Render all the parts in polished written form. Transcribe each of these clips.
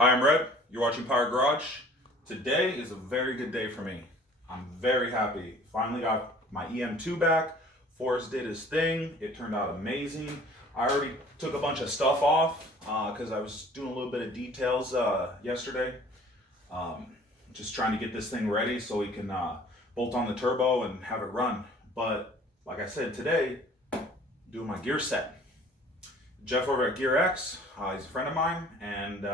Hi, I'm Red. You're watching Power Garage. Today is a very good day for me. I'm very happy. Finally got my EM2 back. Forrest did his thing. It turned out amazing. I already took a bunch of stuff off because I was doing a little bit of details yesterday. Just trying to get this thing ready so we can bolt on the turbo and have it run. But like I said, today, doing my gear set. Jeff over at Gear X, he's a friend of mine, and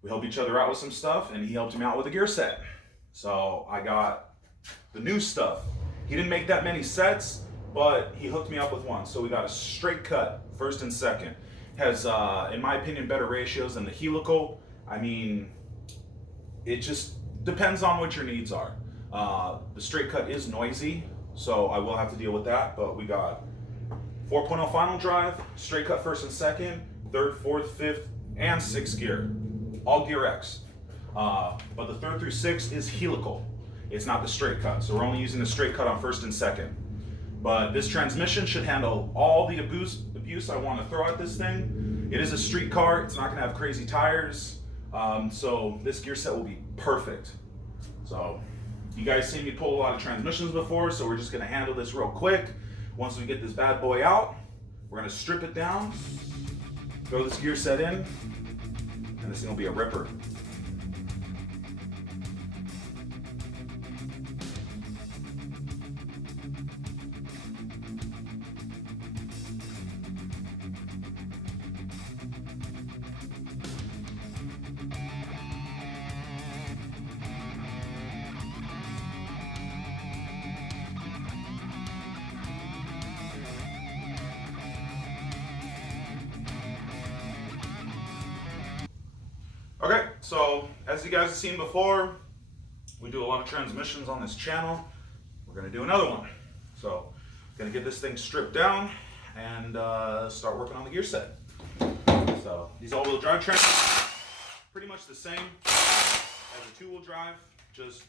we help each other out with some stuff, and he helped me out with a gear set. So I got the new stuff. He didn't make that many sets, but he hooked me up with one. So we got a straight cut, first and second. Has, in my opinion, better ratios than the Helical. I mean, it just depends on what your needs are. The straight cut is noisy, so I will have to deal with that, but we got 4.0 final drive, straight cut first and second, third, fourth, fifth, and sixth gear. All Gear X. But the third through sixth is Helical. It's not the straight cut, so we're only using the straight cut on first and second. But this transmission should handle all the abuse I want to throw at this thing. It is a street car. It's not going to have crazy tires. So this gear set will be perfect. So you guys seen me pull a lot of transmissions before, so we're just going to handle this real quick. Once we get this bad boy out, we're going to strip it down, throw this gear set in, and this thing will be a ripper. Okay, so as you guys have seen before, we do a lot of transmissions on this channel. We're going to do another one. So, going to get this thing stripped down and start working on the gear set. So, these all-wheel drive transmissions, pretty much the same as a two-wheel drive, just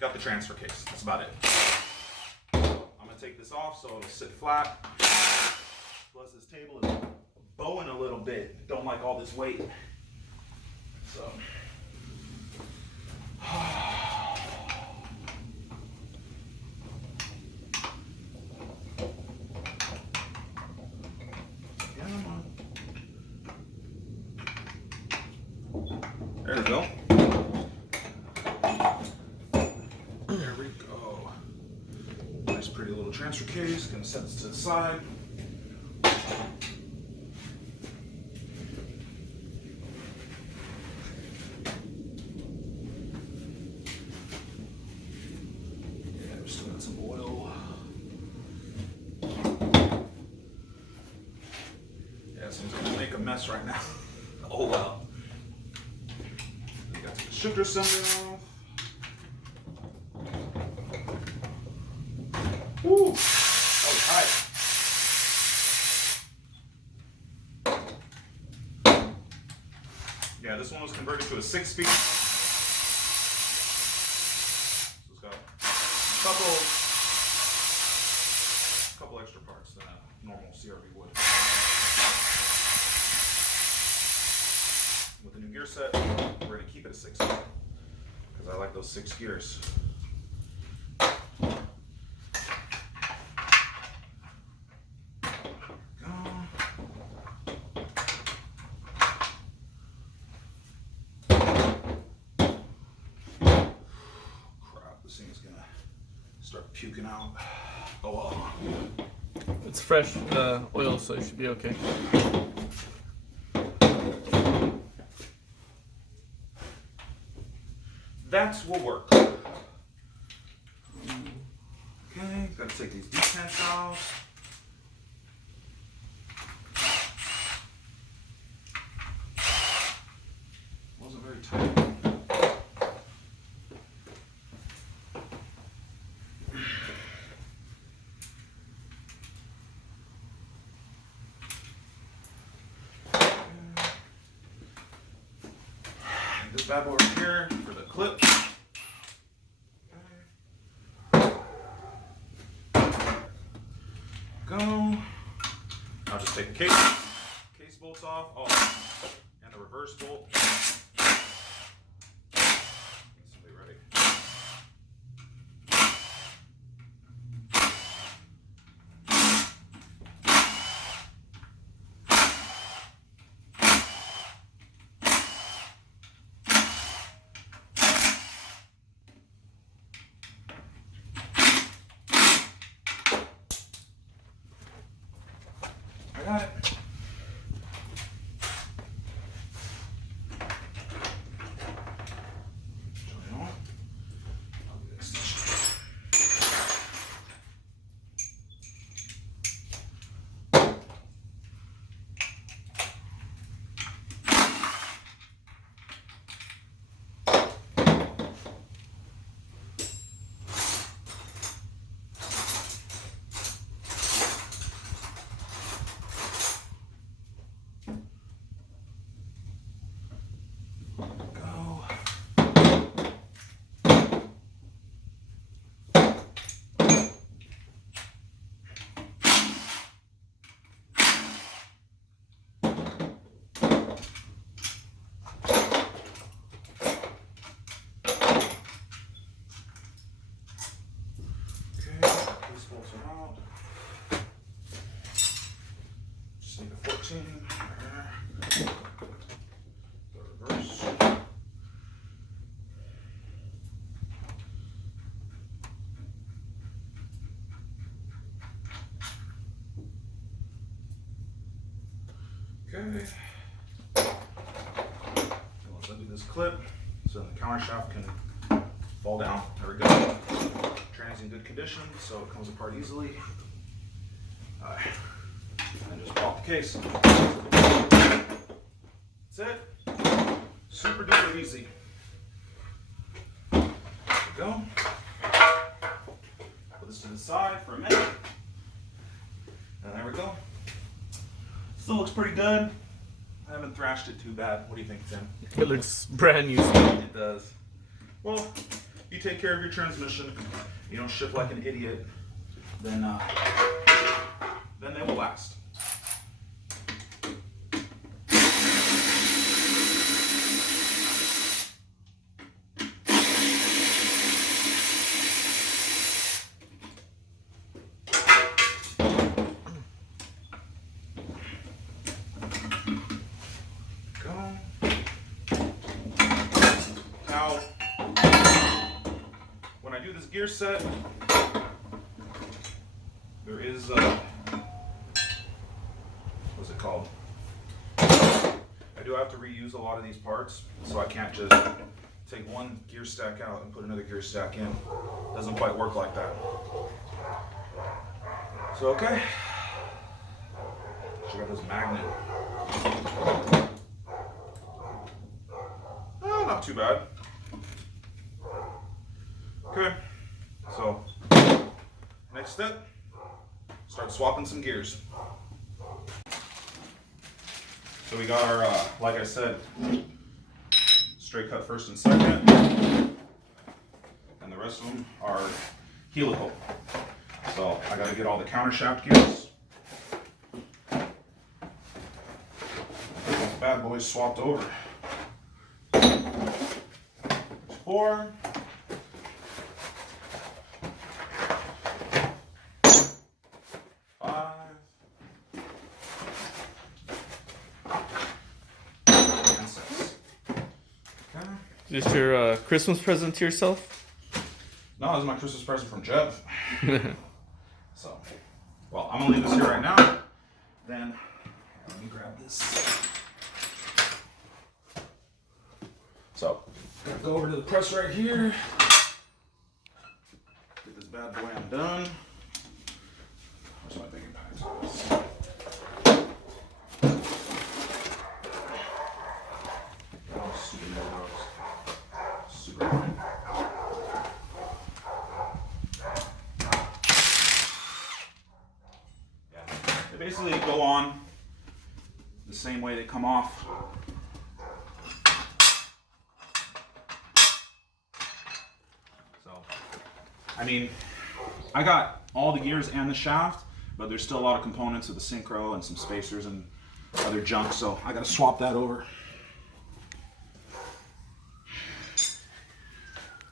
got the transfer case. That's about it. I'm going to take this off so it'll sit flat. Plus this table is bowing a little bit. Don't like all this weight. So, there we go. There we go. Nice pretty little transfer case. Gonna set this to the side. Some oil. Yeah, it seems like to make a mess right now. Oh well. We got some shifter assembly off. Woo! Oh, tight. Yeah, this one was converted to a 6-speed. So it's got couple extra parts than a normal CRV would. With the new gear set, we're going to keep it a 6 because I like those 6 gears. This thing is going to start puking out. Oh well. It's fresh oil, so it should be okay. That will work. Okay, gotta take these detents out. Wasn't very tight. This bad boy right here for the clip. Go. I'll just take the case bolts off. Oh, and the reverse bolt. got it. Just need a 14. The reverse. Okay. Let's undo this clip so the countershaft can fall down. There we go. Tran's in good condition, so it comes apart easily. Alright. And just pop the case. That's it. Super duper easy. There we go. Put this to the side for a minute. And there we go. Still looks pretty good. I haven't thrashed it too bad. What do you think, Tim? It looks brand new. It does. Well, you take care of your transmission. You don't ship like an idiot. Then they will last. Now, when I do this gear set, there is what's it called? I do have to reuse a lot of these parts, so I can't just take one gear stack out and put another gear stack in. Doesn't quite work like that. So okay, check out this magnet. Not too bad. Okay, so next step, start swapping some gears. So we got our, like I said, straight cut first and second, and the rest of them are helical. So I got to get all the countershaft gears. Those bad boys swapped over. 4. 5. And 6. Okay. Is this your Christmas present to yourself? No, this is my Christmas present from Jeff. So, well, I'm gonna leave this here right now. Then, let me grab this. So, gotta go over to the press right here. Get this bad boy undone. Where's my big impact? Oh, stupid logos. Super annoying. Yeah, they basically go on the same way they come off. I mean, I got all the gears and the shaft, but there's still a lot of components of the Synchro and some spacers and other junk, so I gotta swap that over.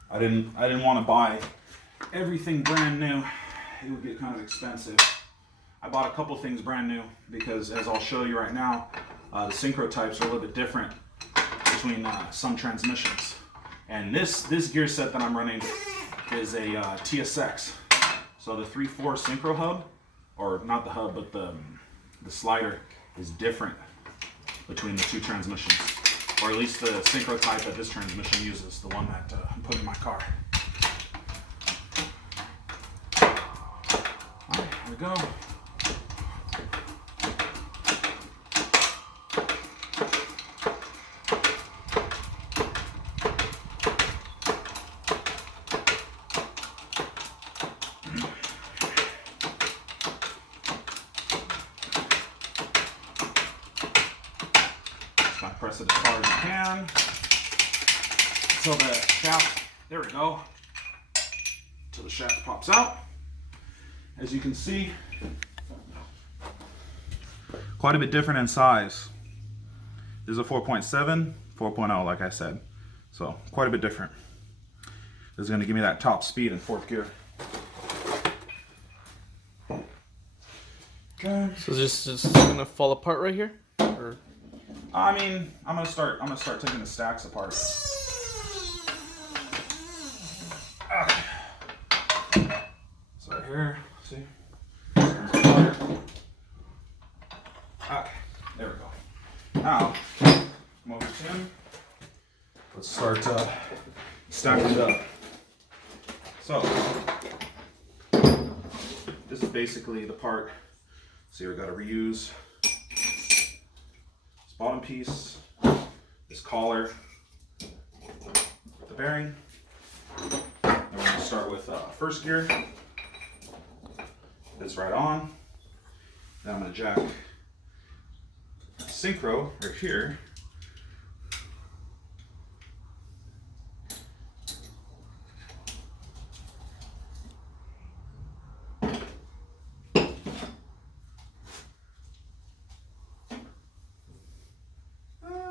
I didn't want to buy everything brand new. It would get kind of expensive. I bought a couple things brand new because, as I'll show you right now, the Synchro types are a little bit different between some transmissions. And this gear set that I'm running is a TSX. So the 3/4 Synchro hub, or not the hub, but the the slider is different between the two transmissions, or at least the Synchro type that this transmission uses, the one that I'm putting in my car. All right, here we go. Press it as hard as you can until the shaft, there we go, until the shaft pops out. As you can see, quite a bit different in size. This is a 4.7, 4.0 like I said, so quite a bit different. This is going to give me that top speed in 4th gear. Okay. So this is just gonna fall apart right here, or? I mean, I'm gonna start taking the stacks apart. So right here, see? Okay, there we go. Now, come over to him. Let's start stacking it up. So, this is basically the part. So we gotta reuse bottom piece, this collar, the bearing. Then we're going to start with 1st gear. This right on. Then I'm going to jack Synchro right here.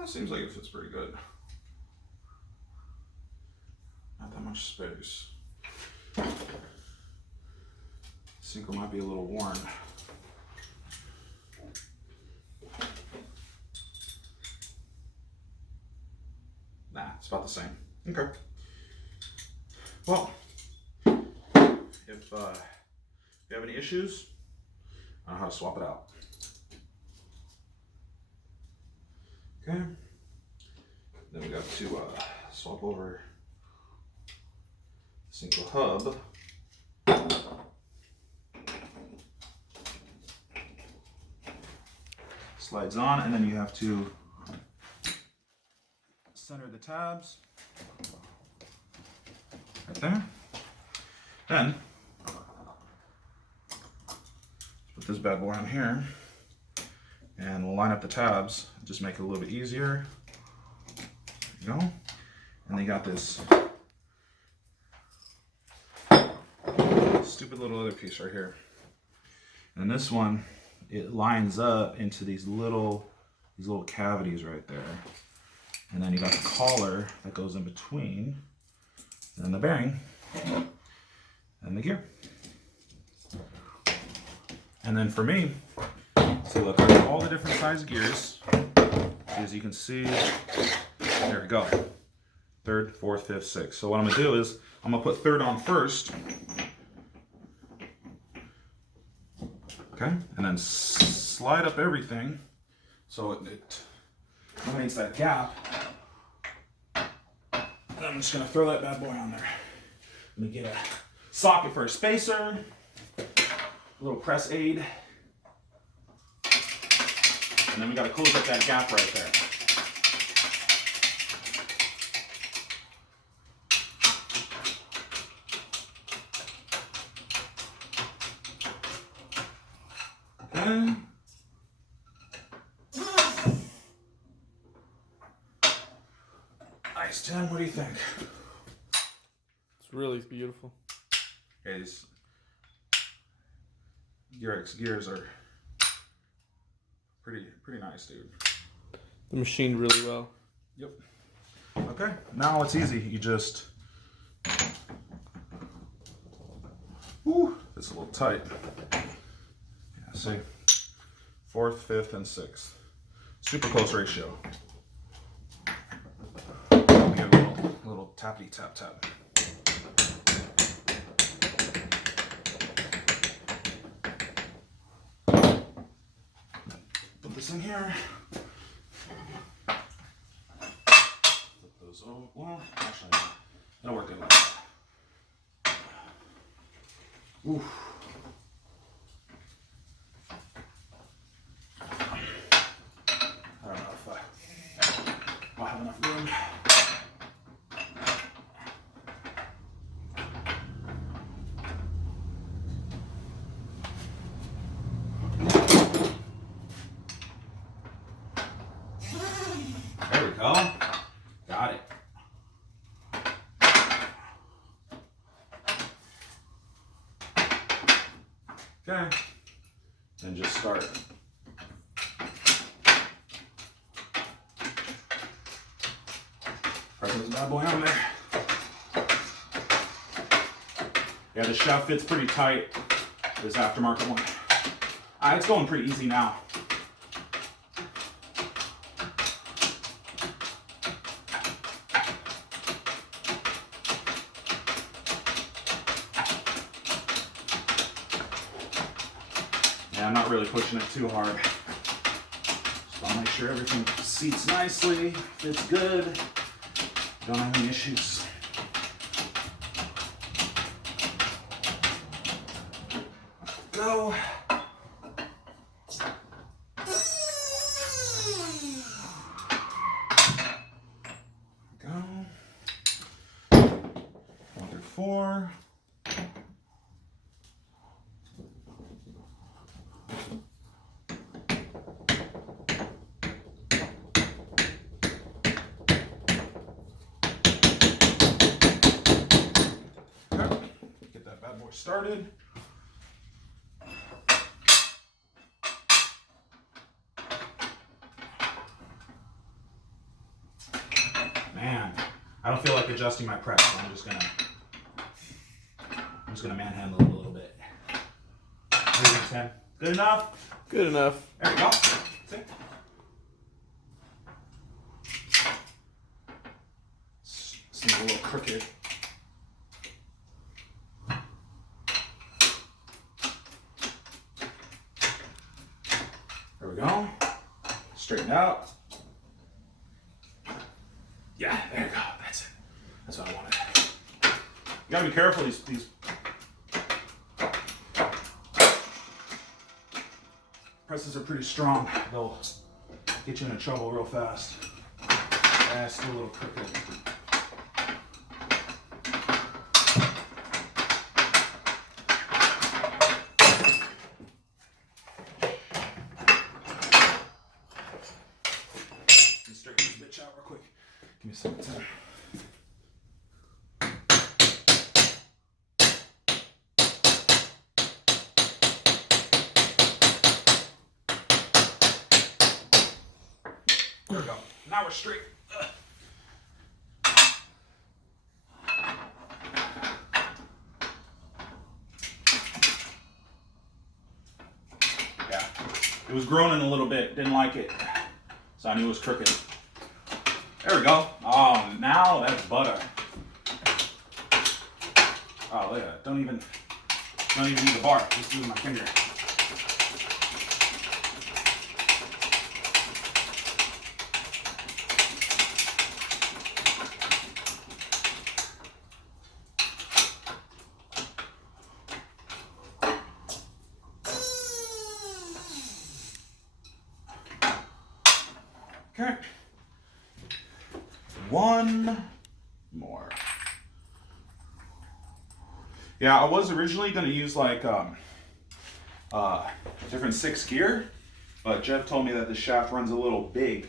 Seems like it fits pretty good. Not that much space. Synchro might be a little worn. Nah, it's about the same. Okay. Well, if you have any issues, I know how to swap it out. Okay. Then we got to swap over the Synchro hub. Slides on, and then you have to center the tabs right there. Then put this bad boy on here and we'll line up the tabs, just make it a little bit easier. There you go. And they got this stupid little other piece right here. And this one, it lines up into these little cavities right there. And then you got the collar that goes in between, and the bearing, and the gear. And then for me, so look, I have all the different size gears. As you can see, there we go. 3rd, 4th, 5th, 6th. So what I'm gonna do is, I'm gonna put 3rd on first. Okay, and then slide up everything so it eliminates that gap. And I'm just gonna throw that bad boy on there. Let me get a socket for a spacer, a little press aid, and then we gotta close up that gap right there. Okay. Nice, Tim. What do you think? It's really beautiful. Okay, these gears are pretty nice, dude. The machined really well. Yep. Okay, now it's easy. You just, it's a little tight. Yeah, see, 4th, 5th, and 6th. Super close ratio. Give it a little tappity tap tap. this in here. Flip those over. Well, actually, it'll work good like that. Oof. I don't know if I'll have enough room. There we go. Got it. Okay. Then just start. Pressing this bad boy on there. Yeah, the shaft fits pretty tight. This aftermarket one. It's going pretty easy now. Yeah, I'm not really pushing it too hard. Just want to make sure everything seats nicely, fits good, don't have any issues. Go. Go. 1 through 4. Get that bad boy started. Man, I don't feel like adjusting my press, so I'm just gonna manhandle it a little bit. 10. Good enough? Good enough. There we go. See? Seems a little crooked. There we go. Straighten out. Yeah, there you go. That's it. That's what I wanted. You gotta be careful. These presses are pretty strong. They'll get you into trouble real fast. It's still a little crooked. Straighten this bitch out real quick. Give me a second time. There we go. Now we're straight. Yeah, it was groaning a little bit. Didn't like it, so I knew it was crooked. There we go. Oh, now that's butter. Oh, look at that. Don't even need the bar. Just use my finger. Okay. One more. Yeah, I was originally going to use like different 6 gear, but Jeff told me that the shaft runs a little big,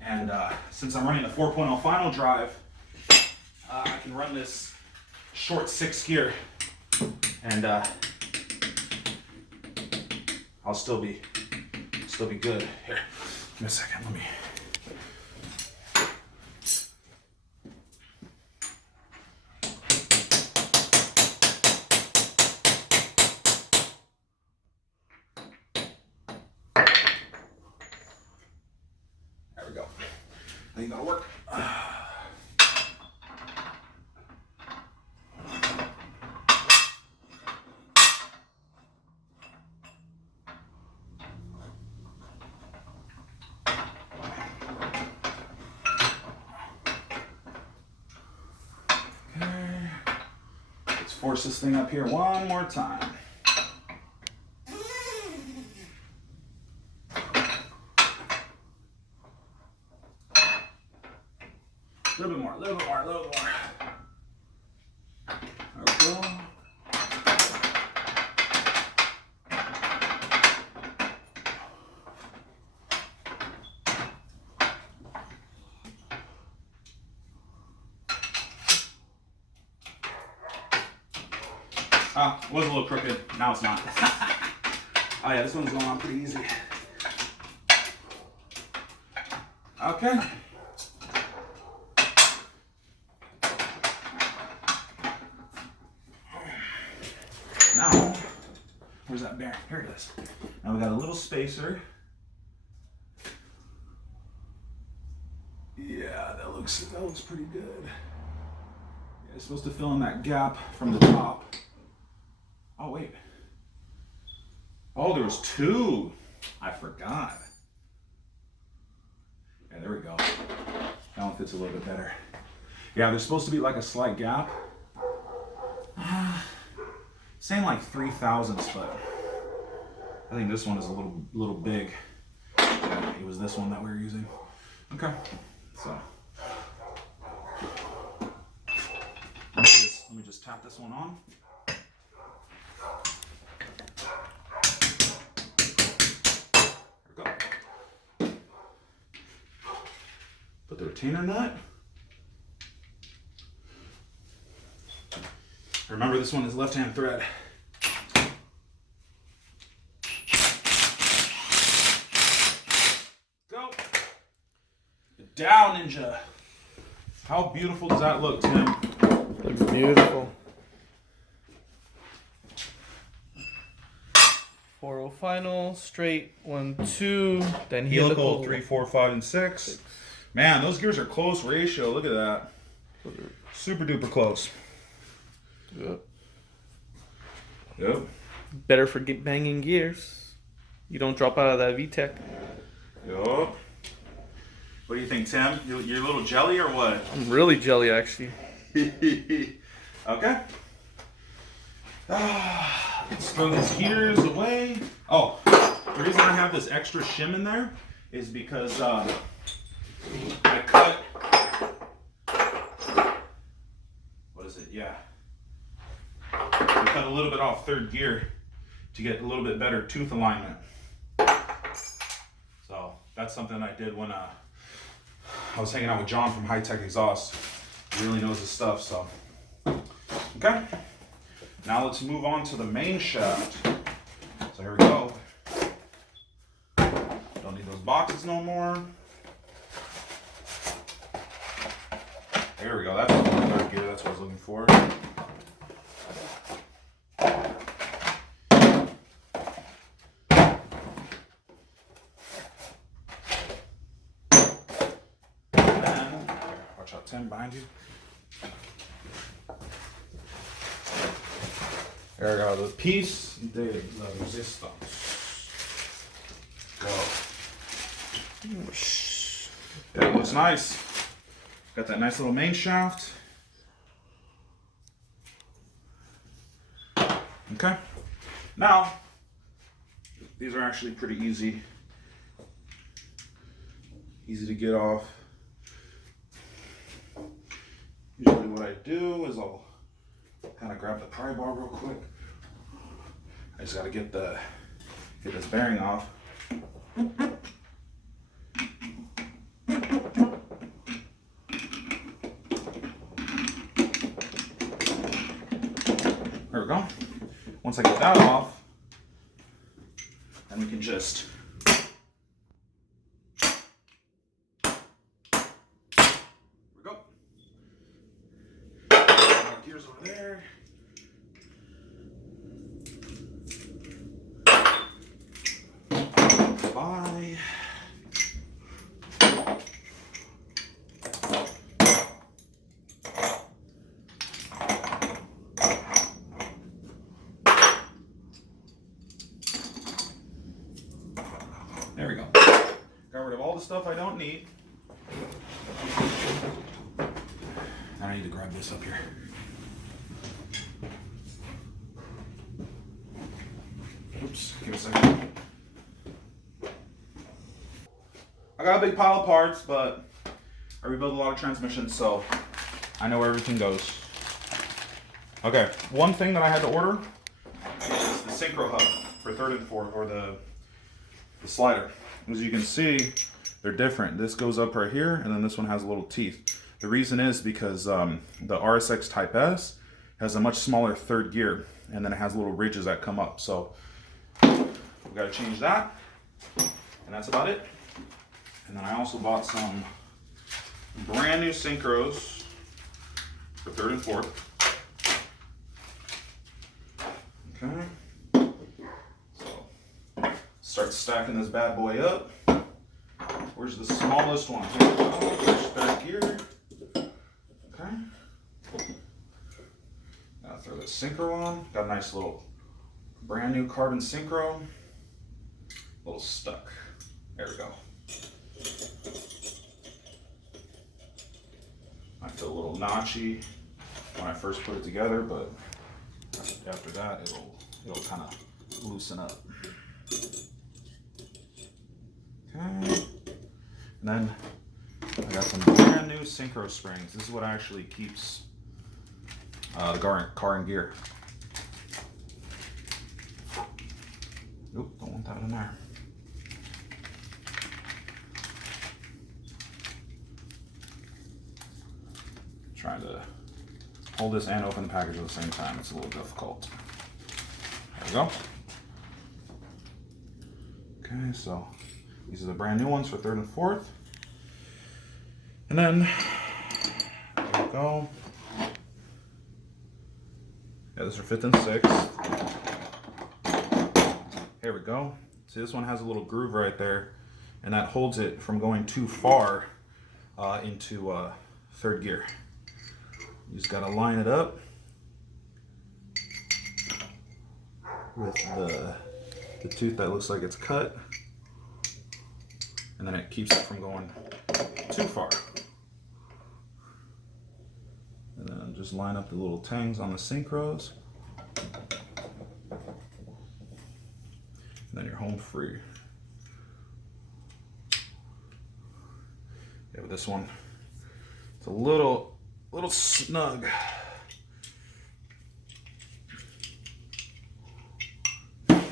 and since I'm running the 4.0 final drive, I can run this short 6 gear, and I'll still be good. Here, give me a second. Let me. There we go. I think that'll work. force this thing up here one more time. A little bit more, a little bit more, a little bit more. There we go. It was a little crooked. Now it's not. Oh yeah, this one's going on pretty easy. Okay. Now, where's that bearing? Here it is. Now we got a little spacer. Yeah, that looks pretty good. Yeah, it's supposed to fill in that gap from the top. Oh wait. Oh, there was two. I forgot. Yeah, there we go. That one fits a little bit better. Yeah, there's supposed to be like a slight gap. Saying like 3/1000ths, but I think this one is a little big. Yeah, it was this one that we were using. Okay, so let me just tap this one on. There we go. Put the retainer nut. Remember, this one is left-hand thread. Go. Down, Ninja. How beautiful does that look, Tim? Looks beautiful. 4-0 final, straight 1-2, then Helical 3, 4, 5, and 6. Man, those gears are close ratio. Look at that. Super duper close. Yep. Yep. Better for banging gears. You don't drop out of that VTEC. Yup. What do you think, Tim? You're a little jelly or what? I'm really jelly, actually. Okay. Let's throw these heaters away. Oh, the reason I have this extra shim in there is because I cut. What is it? Yeah. I cut a little bit off third gear to get a little bit better tooth alignment. So that's something I did when I was hanging out with John from High Tech Exhaust. He really knows his stuff, so. Okay. Now let's move on to the main shaft. So here we go. Don't need those boxes no more. There we go. That's the third gear. That's what I was looking for. And watch out, Tim, behind you. There we go, the piece de la resistance. Go. That looks nice. Got that nice little main shaft. Okay. Now, these are actually pretty easy. Easy to get off. Usually what I do is I'll kind of grab the pry bar real quick. I just got to get this bearing off. There we go. Once I get that off, then we can just gears over there. Bye. There we go. Got rid of all the stuff I don't need. I need to grab this up here. got a big pile of parts, but I rebuild a lot of transmissions, so I know where everything goes. Okay, one thing that I had to order is the Synchro hub for 3rd and 4th, or the slider. As you can see, they're different. This goes up right here, and then this one has little teeth. The reason is because the RSX Type S has a much smaller 3rd gear, and then it has little ridges that come up. So we've got to change that, and that's about it. And then I also bought some brand new Synchros for 3rd and 4th. Okay. So start stacking this bad boy up. Where's the smallest one? Here we go. There's 3rd gear. Okay. Now throw the Synchro on. Got a nice little brand new carbon Synchro. A little stuck. There we go. I feel a little notchy when I first put it together, but after that it'll kind of loosen up. Okay. And then I got some brand new Synchro springs. This is what actually keeps the car in gear. Oop, don't want that in there. Trying to hold this and open the package at the same time. It's a little difficult. There we go. Okay, so these are the brand new ones for 3rd and 4th. And then, there we go. Yeah, those are 5th and 6th. Here we go. See, this one has a little groove right there, and that holds it from going too far into 3rd gear. You just gotta line it up with the tooth that looks like it's cut, and then it keeps it from going too far. And then just line up the little tangs on the Synchros, and then you're home free. Yeah, with this one, it's a little snug. I'm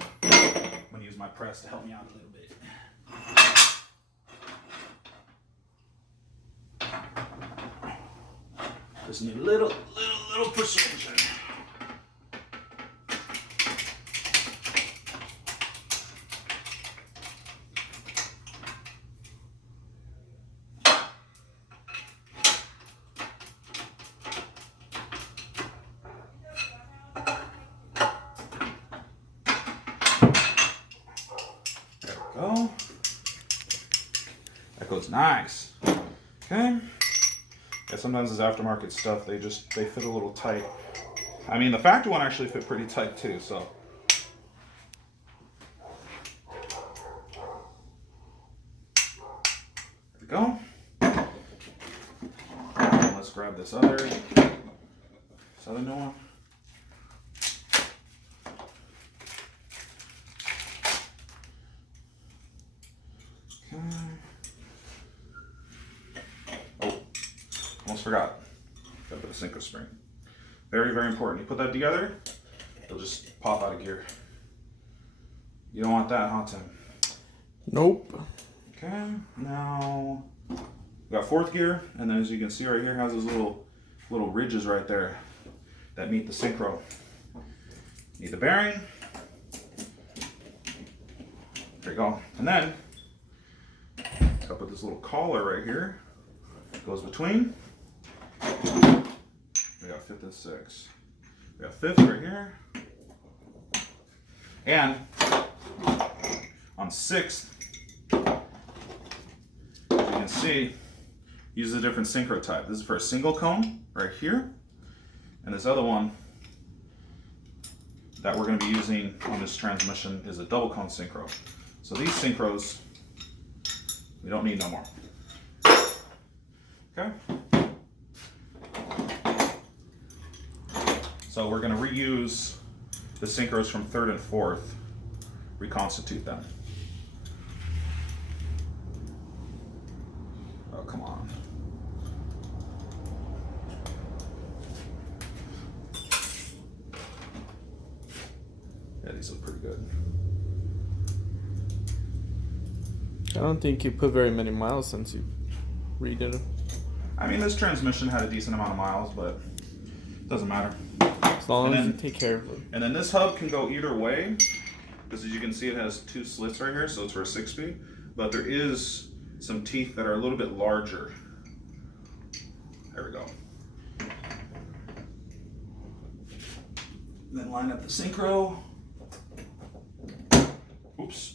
gonna use my press to help me out a little bit. Just need a little precision. Go. That goes nice. Okay. Yeah, sometimes this aftermarket stuff, they fit a little tight. I mean, the factory one actually fit pretty tight too, so. There we go. And let's grab this other new one. Oh, almost forgot. Gotta put a Synchro spring. Very, very important. You put that together, it'll just pop out of gear. You don't want that, huh, Tim? Nope. Okay, now we got 4th gear, and then as you can see right here, it has those little ridges right there that meet the Synchro. Need the bearing. There you go. And then I'll put this little collar right here. Goes between. We got 5th and 6th. We got 5th right here. And on 6th, as you can see, use a different Synchro type. This is for a single cone right here. And this other one that we're going to be using on this transmission is a double cone Synchro. So these Synchros, we don't need no more. Okay. So we're going to reuse the Synchros from 3rd and 4th, reconstitute them. these look pretty good. I don't think you put very many miles since you redid it. I mean, this transmission had a decent amount of miles, but it doesn't matter. As long as you take care of it. And then this hub can go either way, because as you can see, it has 2 slits right here, so it's for a 6-speed. But there is some teeth that are a little bit larger. There we go. And then line up the Synchro. Oops.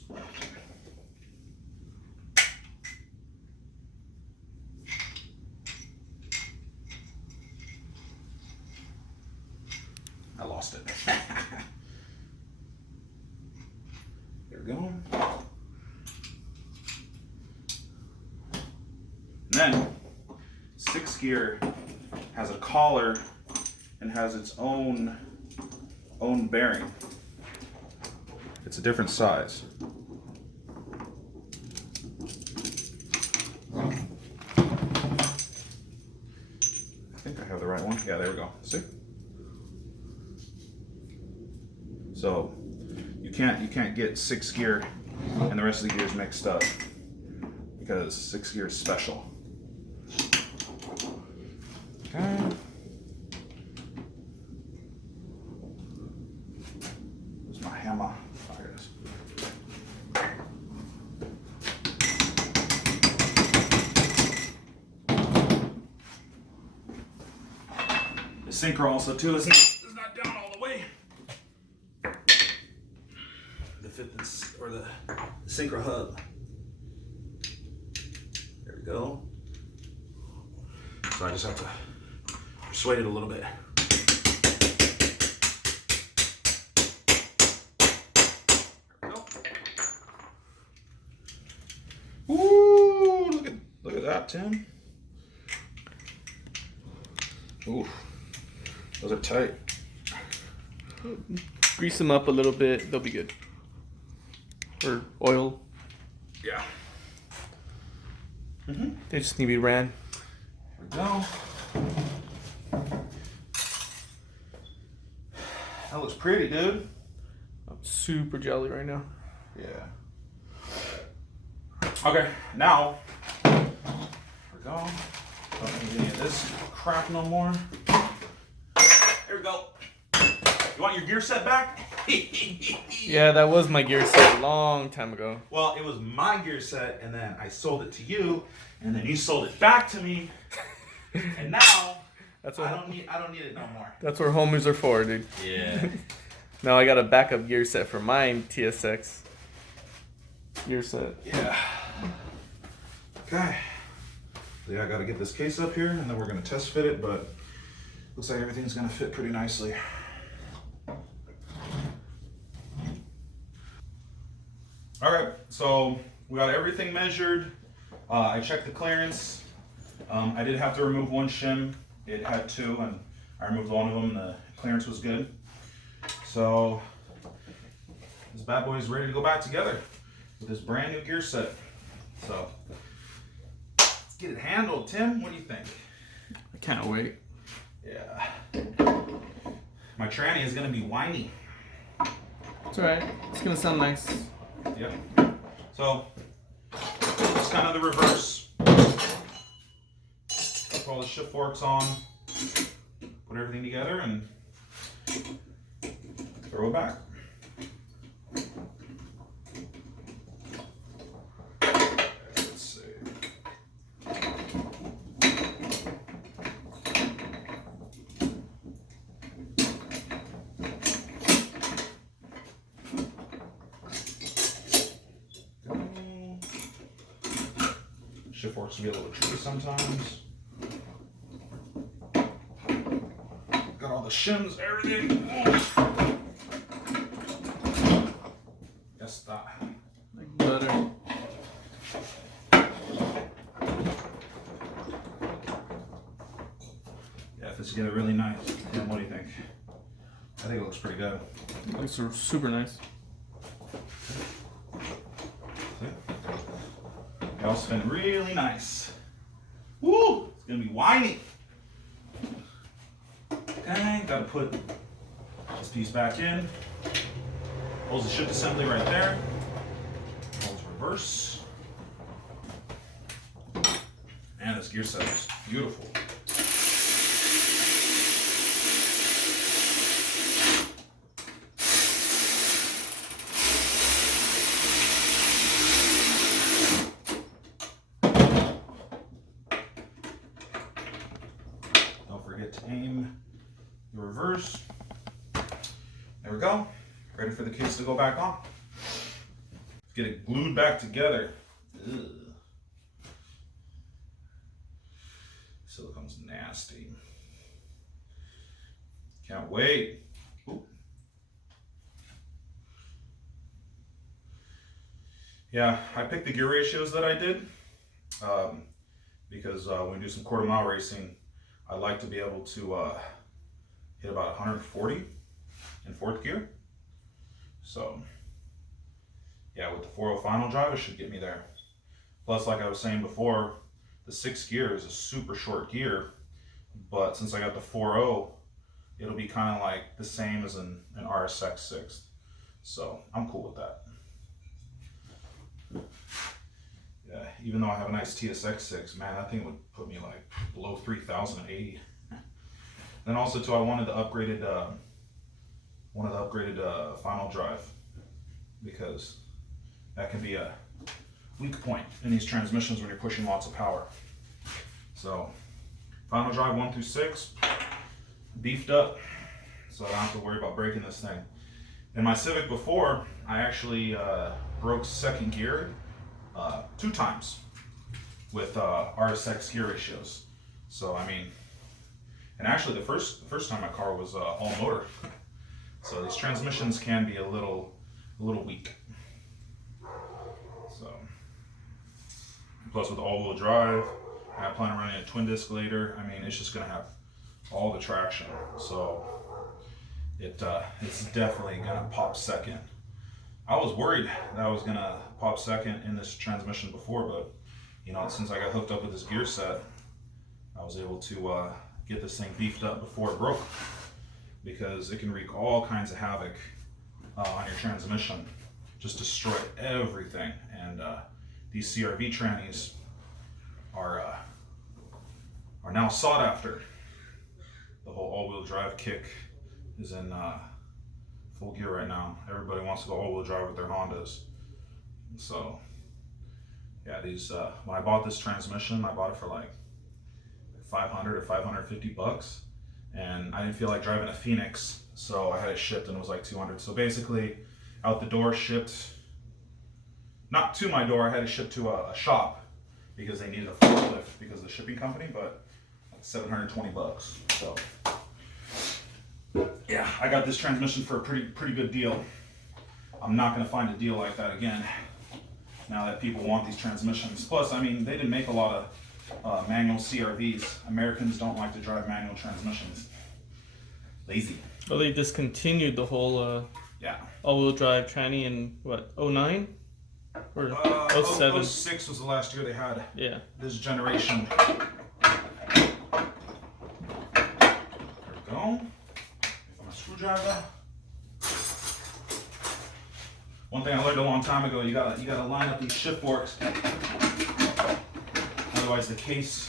I lost it. There we go. And then 6 gear has a collar and has its own bearing. It's a different size. I think I have the right one. Yeah, there we go. See? So you can't get 6 gear and the rest of the gears mixed up, because 6 gear is special. Okay. Where's my hammer? Oh, here it is. The Synchro also too is not down all the way. The fifth or the Synchro hub. There we go. So I just have to persuade it a little bit. There we go. Ooh, look at that, Tim. Ooh, those are tight. Grease them up a little bit, they'll be good. Or oil. Yeah. They just need to be ran. There we go. That looks pretty, dude. I'm super jelly right now. Yeah. Okay, now, there we go. Don't need any of this crap no more. There we go. You want your gear set back? Yeah, that was my gear set a long time ago. Well, it was my gear set, and then I sold it to you, and then you sold it back to me, and now That's what I don't need it no more. That's what homies are for, dude. Yeah. Now I got a backup gear set for mine TSX gear set. Yeah. Okay. So yeah, I gotta get this case up here, and then we're gonna test fit it, but looks like everything's gonna fit pretty nicely. All right, so we got everything measured. I checked the clearance. I did have to remove one shim. It had 2, and I removed one of them, and the clearance was good. So this bad boy is ready to go back together with this brand new gear set. So let's get it handled. Tim, what do you think? I can't wait. Yeah. My tranny is gonna be whiny. It's alright. It's gonna sound nice. Yep. So it's kind of the reverse. Put all the shift forks on, put everything together, and throw it back. Let's see. Shift forks can be a little tricky sometimes. Got all the shims, everything. Yes, that. Like butter. Yeah, if it's getting really nice. Tim, what do you think? I think it looks pretty good. It looks super nice. It all spin really nice. Woo! It's gonna be whiny. Okay, gotta put this piece back in. Holds the shift assembly right there. Holds reverse. And this gear set is beautiful. Don't forget to aim the reverse. There we go. Ready for the case to go back on. Let's get it glued back together. Ugh. Silicone's nasty. Can't wait. Ooh. Yeah, I picked the gear ratios that I did because when we do some quarter mile racing, I like to be able to hit about 140 in fourth gear. So yeah, with the 4.0 final drive, it should get me there. Plus, like I was saying before, the 6th gear is a super short gear, but since I got the 4.0, it'll be kind of like the same as an RSX 6th. So I'm cool with that. Yeah, even though I have a nice TSX 6, man, that thing would put me like below 3,080. Then also too, I wanted the upgraded final drive, because that can be a weak point in these transmissions when you're pushing lots of power. So final drive 1 through 6 beefed up, so I don't have to worry about breaking this thing. In my Civic before, I actually broke 2nd gear 2 times with RSX gear ratios. So I mean, and actually the first time my car was all motor. So these transmissions can be a little weak. So plus with all-wheel drive, and I plan on running a twin disc later. I mean, it's just gonna have all the traction. So it's definitely gonna pop second. I was worried that I was gonna pop second in this transmission before, but you know, since I got hooked up with this gear set, I was able to get this thing beefed up before it broke, because it can wreak all kinds of havoc on your transmission, just destroy everything. And these CRV trannies are now sought after. The whole all-wheel drive kick is in full gear right now. Everybody wants to go all-wheel drive with their Hondas. So yeah, these when I bought this transmission, I bought it for like 500 or 550 bucks, and I didn't feel like driving a Phoenix, so I had it shipped and it was like 200. So basically out the door, shipped, not to my door, I had it shipped to a shop because they needed a forklift because of the shipping company, but like 720 bucks. So yeah, I got this transmission for a pretty good deal. I'm not gonna find a deal like that again now that people want these transmissions. Plus, I mean, they didn't make a lot of manual CRVs. Americans don't like to drive manual transmissions. Lazy. Well, they discontinued the whole Yeah. all-wheel drive tranny in what, 09? Or 07? 06 was the last year they had Yeah. this generation. There we go. My screwdriver. One thing I learned a long time ago, you gotta line up these shift forks. Otherwise the case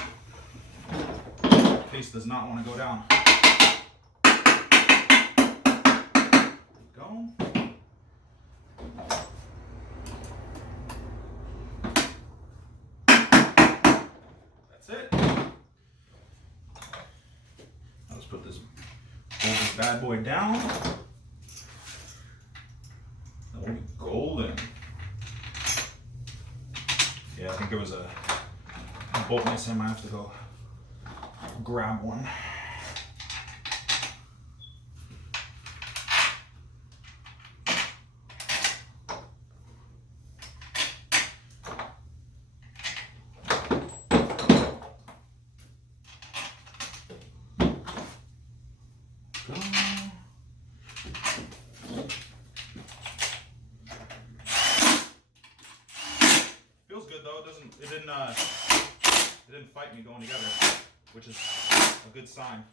does not want to go down. There we go. That's it. Let's put this, hold this bad boy down. That will be golden. Yeah, I think there was a bolt missing. I might have to go grab one. Feels good though. It didn't fight me going together, which is a good sign.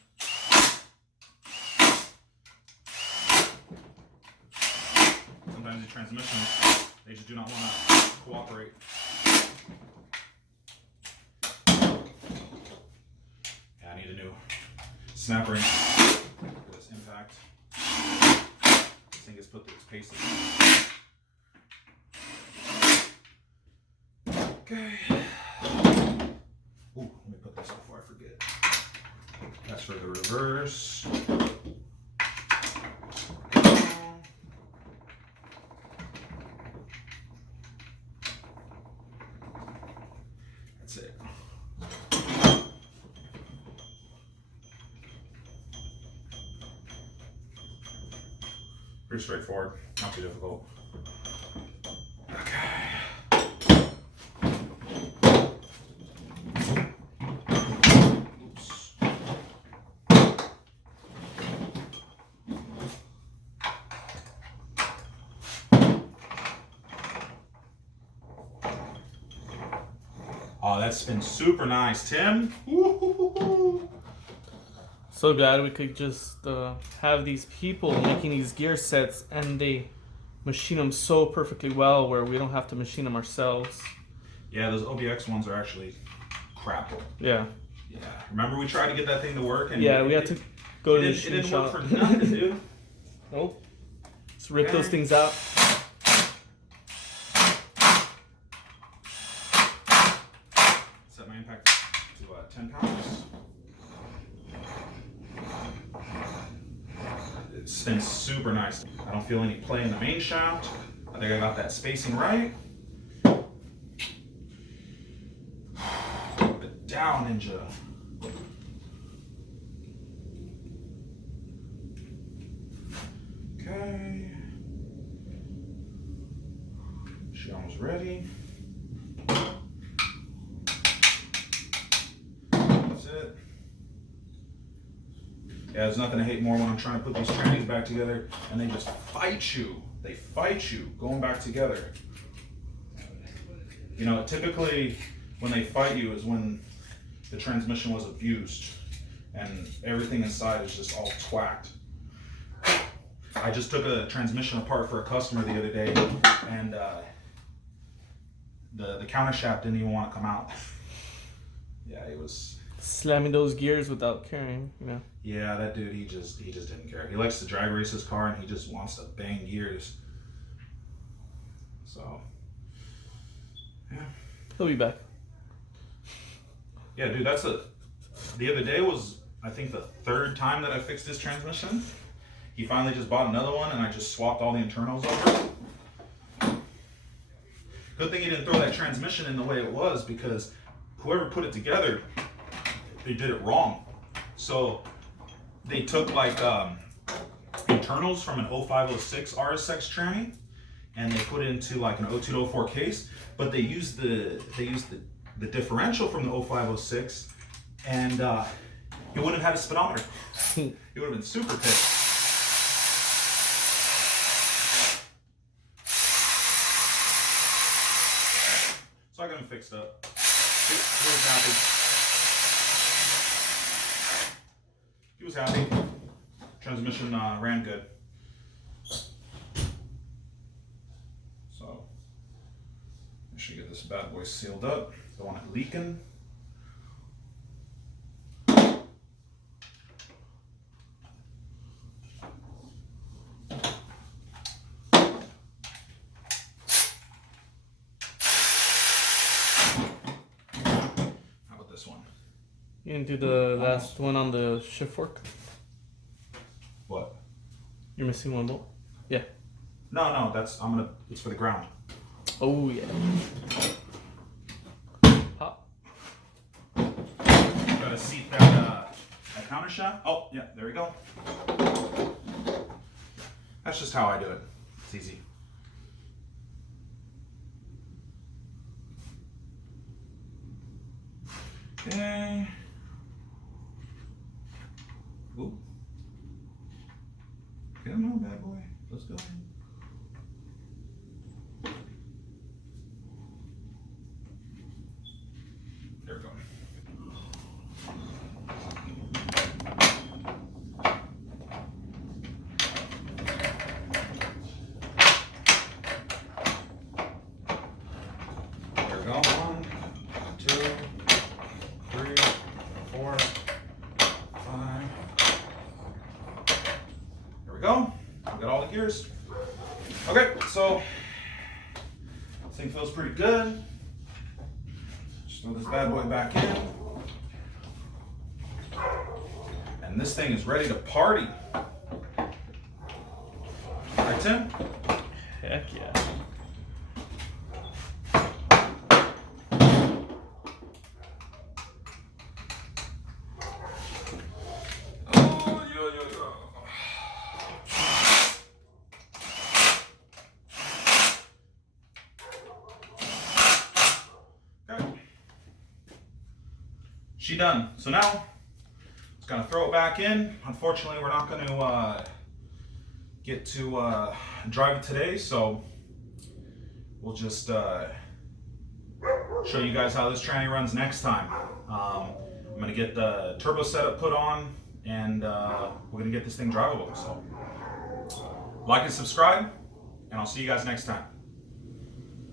Sometimes sometimes these transmissions, they just do not want to cooperate. Yeah, I need a new snap ring for this impact. This thing gets put through its paces. Okay. Ooh, let me put this before I forget. That's for the reverse. That's it. Pretty straightforward, not too difficult. Oh, that's been super nice, Tim. Woo-hoo-hoo-hoo. So glad we could just have these people making these gear sets, and they machine them so perfectly well where we don't have to machine them ourselves. Yeah, those OBX ones are actually crap. Yeah. Yeah. Remember we tried to get that thing to work, and Yeah, we had to go to the it machine didn't shop. work for nothing, dude. Nope. Let's rip those things out. Set my impact to 10 pounds. It spins super nice. I don't feel any play in the main shaft. I think I got that spacing right. Put it down, Ninja. Okay. She almost ready. That's it. Yeah, there's nothing I hate more when I'm trying to put these trannies back together and they just fight you. They fight you going back together. You know, typically when they fight you is when the transmission was abused and everything inside is just all twacked. I just took a transmission apart for a customer the other day, and the countershaft didn't even want to come out. Yeah, it was Slamming those gears without caring, you know. Yeah, that dude, he just didn't care. He likes to drag race his car, and he just wants to bang gears. So, yeah. He'll be back. Yeah, dude, the other day was, I think, the third time that I fixed his transmission. He finally just bought another one, and I just swapped all the internals over. Good thing he didn't throw that transmission in the way it was, because whoever put it together, they did it wrong. So they took like internals from an 0506 RSX tranny, and they put it into like an 0204 case, but they used the differential from the 0506, and it wouldn't have had a speedometer. It would have been super pissed. So I got him fixed up. He was happy. He was happy. Transmission ran good. So I should get this bad boy sealed up. Don't want it leaking. You didn't do the last one on the shift fork? What? You're missing one bolt? Yeah. No, it's for the ground. Oh yeah. Pop. Gotta seat that countershaft. Oh, yeah, there we go. That's just how I do it. It's easy. Okay. Ooh. Come on, bad boy. Let's go. There we go. like yours. Okay, so this thing feels pretty good. Just throw this bad boy back in. And this thing is ready to party. Right, Tim? Heck yeah. Oh, okay. She done. So now, just gonna throw it back in. Unfortunately, we're not gonna get to drive it today, so we'll just show you guys how this tranny runs next time. I'm gonna get the turbo setup put on, and we're gonna get this thing drivable. So like and subscribe, and I'll see you guys next time.